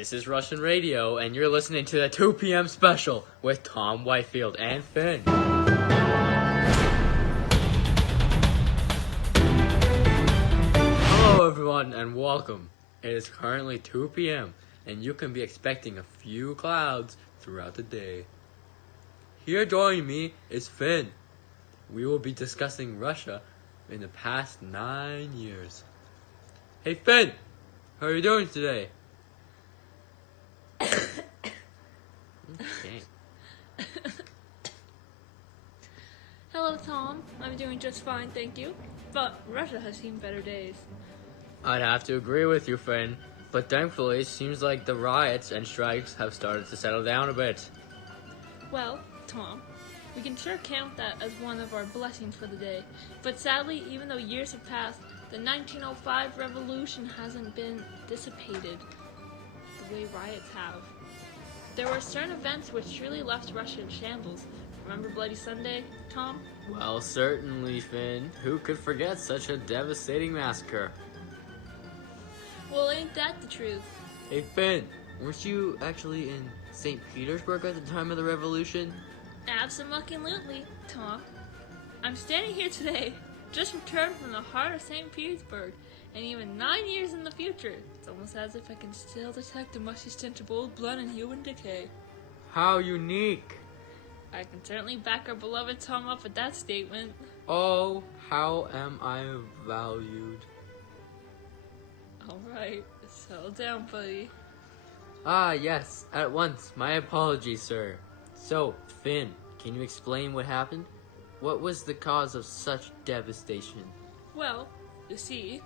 This is Russian Radio, and you're listening to the 2 p.m. special with Tom Whitefield and Finn. Hello, everyone, and welcome. It is currently 2 p.m., and you can be expecting a few clouds throughout the day. Here joining me is Finn. We will be discussing Russia in the past 9 years. Hey, Finn, how are you doing today? Okay. Hello, Tom. I'm doing just fine, thank you. But Russia has seen better days. I'd have to agree with you, Finn. But thankfully, it seems like the riots and strikes have started to settle down a bit. Well, Tom, we can sure count that as one of our blessings for the day. But sadly, even though years have passed, the 1905 revolution hasn't been dissipated the way riots have. There were certain events which truly left Russia in shambles. Remember Bloody Sunday, Tom? Well, certainly, Finn. Who could forget such a devastating massacre? Well, ain't that the truth? Hey, Finn, weren't you actually in St. Petersburg at the time of the revolution? Absolutely, Tom. I'm standing here today, just returned from the heart of St. Petersburg, and even 9 years in the future, it's almost as if I can still detect the musty stench of old blood and human decay. How unique! I can certainly back our beloved Tom up with that statement. Oh, how am I valued? Alright, settle down, buddy. Ah, yes, at once. My apologies, sir. So, Finn, can you explain what happened? What was the cause of such devastation? Well, you see,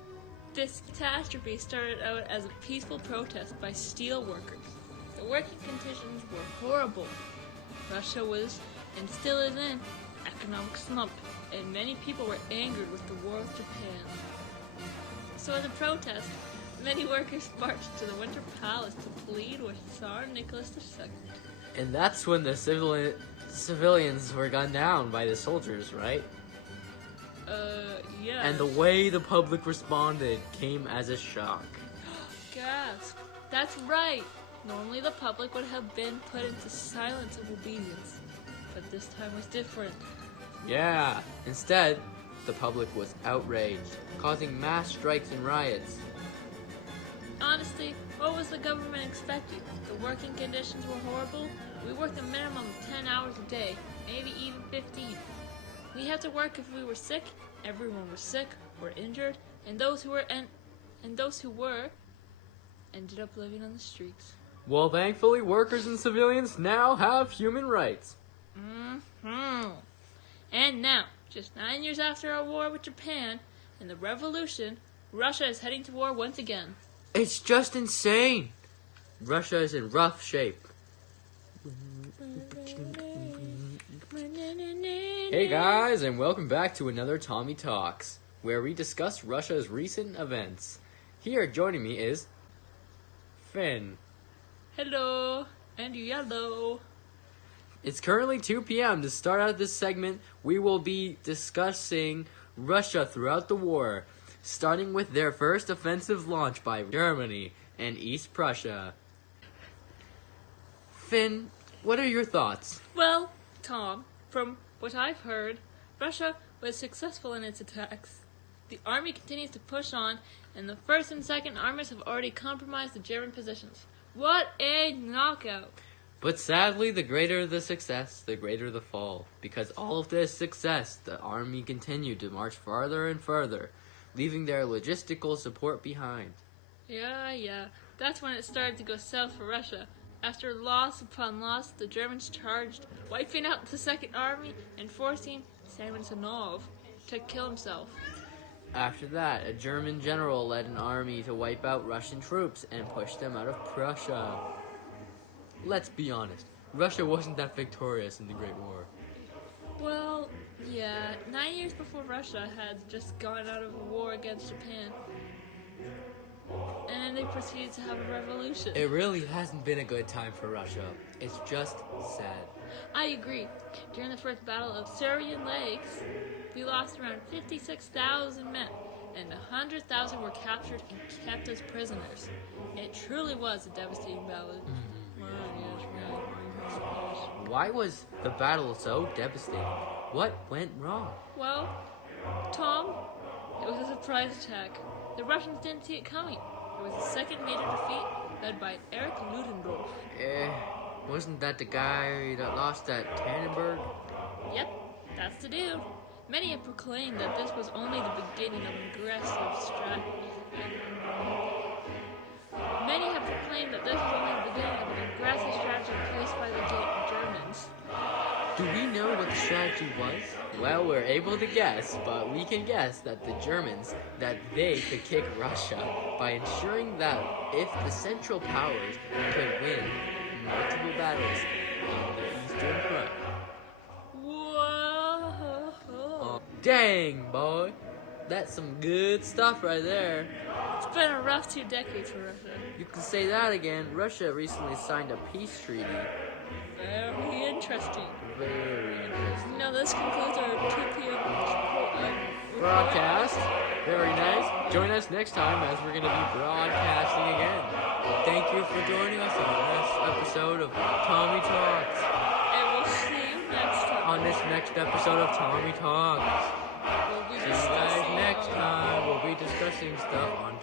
this catastrophe started out as a peaceful protest by steel workers. The working conditions were horrible. Russia was, and still is in, economic slump, and many people were angered with the war with Japan. So as a protest, many workers marched to the Winter Palace to plead with Tsar Nicholas II. And that's when the civilians were gunned down by the soldiers, right? Yeah. And the way the public responded came as a shock. Gasp. That's right. Normally the public would have been put into silence of obedience. But this time was different. Yeah. Instead, the public was outraged, causing mass strikes and riots. Honestly, what was the government expecting? The working conditions were horrible. We worked a minimum of 10 hours a day, maybe even 15. We had to work if we were sick. Everyone was sick or injured, and those who were ended up living on the streets. Well, thankfully, workers and civilians now have human rights. And now, just 9 years after our war with Japan and the revolution, Russia is heading to war once again. It's just insane. Russia is in rough shape. Hey guys, and welcome back to another Tommy Talks, where we discuss Russia's recent events. Here joining me is Finn. Hello, and yellow. It's currently 2 p.m. To start out this segment, we will be discussing Russia throughout the war, starting with their first offensive launch by Germany and East Prussia. Finn, what are your thoughts? Well, Tom, from what I've heard, Russia was successful in its attacks. The army continues to push on, and the first and second armies have already compromised the German positions. What a knockout! But sadly, the greater the success, the greater the fall. Because all of this success, the army continued to march farther and further, leaving their logistical support behind. Yeah. That's when it started to go south for Russia. After loss upon loss, the Germans charged, wiping out the Second Army and forcing Samsonov to kill himself. After that, a German general led an army to wipe out Russian troops and push them out of Prussia. Let's be honest, Russia wasn't that victorious in the Great War. Well, yeah, 9 years before Russia had just gone out of a war against Japan. And then they proceeded to have a revolution. It really hasn't been a good time for Russia. It's just sad. I agree. During the First Battle of Syrian Lakes, we lost around 56,000 men. and 100,000 were captured and kept as prisoners. It truly was a devastating battle. Why was the battle so devastating? What went wrong? Well, Tom, it was a surprise attack. The Russians didn't see it coming. It was the second major defeat led by Erich Ludendorff. Wasn't that the guy that lost at Tannenberg? Yep, that's the dude. Many have proclaimed that this was only the beginning of an aggressive strategy. Placed by the Germans. Do we know what the strategy was? Well, we're able to guess, but we can guess that the Germans, that they could kick Russia by ensuring that if the Central Powers could win multiple battles on the Eastern Front. Whoa! Oh, dang, boy. That's some good stuff right there. It's been a rough 2 decades for Russia. You can say that again. Russia recently signed a peace treaty. Very interesting. Very interesting. Now this concludes our 2 p.m. broadcast. Very nice. Join us next time as we're going to be broadcasting again. Thank you for joining us on this episode of Tommy Talks. And we'll see you next time. On this next episode of Tommy Talks. We'll be See you guys next time. We'll be discussing stuff on